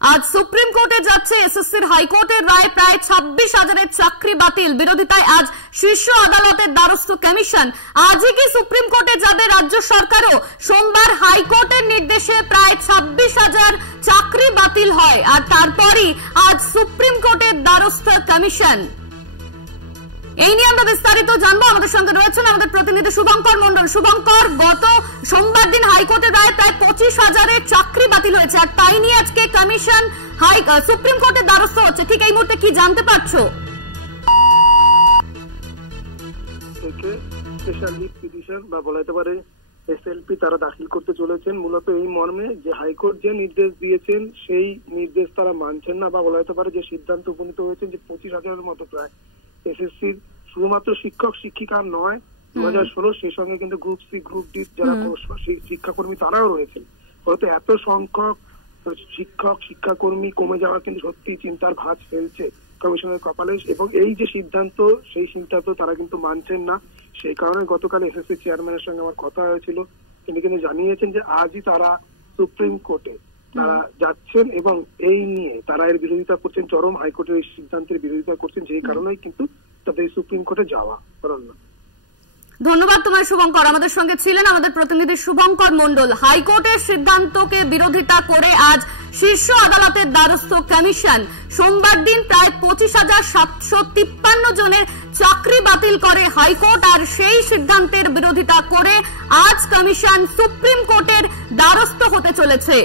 আজ সুপ্রিম কোর্টে যাচ্ছে এসএসসির হাইকোর্টের রায়, প্রায় 26,000-এর চাকরি বাতিল। বিরোধিতায় আজ শীর্ষ আদালতের দ্বারস্থ কমিশন। আজই কি সুপ্রিম কোর্টে যাবে রাজ্য সরকারও? সোমবার হাইকোর্টের নির্দেশে প্রায় 26,000 চাকরি বাতিল হয়, আর তারপরই আজ সুপ্রিম কোর্টের দ্বারস্থ কমিশন। এই নিয়ে আমরা বিস্তারিত জানবো। আমাদের সঙ্গে রয়েছেন আমাদের প্রতিনিধি শুভঙ্কর মন্ডল। শুভঙ্কর, গত সোমবার দিন হাইকোর্টের রায় প্রায় 25,000-এর চাকরি বাতিল হয়েছে, আর তাই নিয়ে আজকে কমিশন সুপ্রিম কোর্টের দ্বারস্থ হচ্ছে। ঠিক এই মুহূর্তে কি জানতে পারছো? স্পেশাল লিভ পিটিশন বা বলা যেতে পারে এসএলপি তারা দাখিল করতে চলেছেন, মূলত এই মর্মে যে হাইকোর্ট যে নির্দেশ দিয়েছেন সেই নির্দেশ তারা মানছেন না, বা বলা যেতে পারে যে সিদ্ধান্ত উপনীত হয়েছে যে 25,000-এর মতো প্রায় এসএসসির শুধুমাত্র শিক্ষক শিক্ষিকা নয়, 2016 সেই সঙ্গে কিন্তু গ্রুপ সি গ্রুপ ডি যারা শিক্ষাকর্মী তারাও রয়েছেন। হয়তো এত সংখ্যক শিক্ষক শিক্ষাকর্মী কমে যাওয়া কিন্তু সত্যি চিন্তার ভাঁজ ফেলছে কমিশনের কপালে, এবং এই যে সিদ্ধান্ত সেই সিদ্ধান্ত তারা কিন্তু মানছেন না। সেই কারণে গতকাল এসএসসি চেয়ারম্যানের সঙ্গে আমার কথা হয়েছিল, তিনি কিন্তু জানিয়েছেন যে আজই তারা সুপ্রিম কোর্টে তারা যাচ্ছেন এবং এই নিয়ে তারা এর বিরোধিতা করছেন, চরম হাইকোর্টের এই সিদ্ধান্তের বিরোধিতা করছেন, যেই কারণেই কিন্তু তাদের সুপ্রিম কোর্টে যাওয়া। ধন্যবাদ তোমার শুভঙ্কর। আমাদের সঙ্গে ছিলেন আমাদের প্রতিনিধি শুভঙ্কর মন্ডল। হাইকোর্টের সিদ্ধান্তকে বিরোধিতা করে আজ শীর্ষ আদালতের দ্বারস্থ কমিশন। সোমবার দিন প্রায় 25,753 জনের চাকরি বাতিল করে হাইকোর্ট, আর সেই সিদ্ধান্তের বিরোধিতা করে আজ কমিশন সুপ্রিম কোর্টের দ্বারস্থ হতে চলেছে।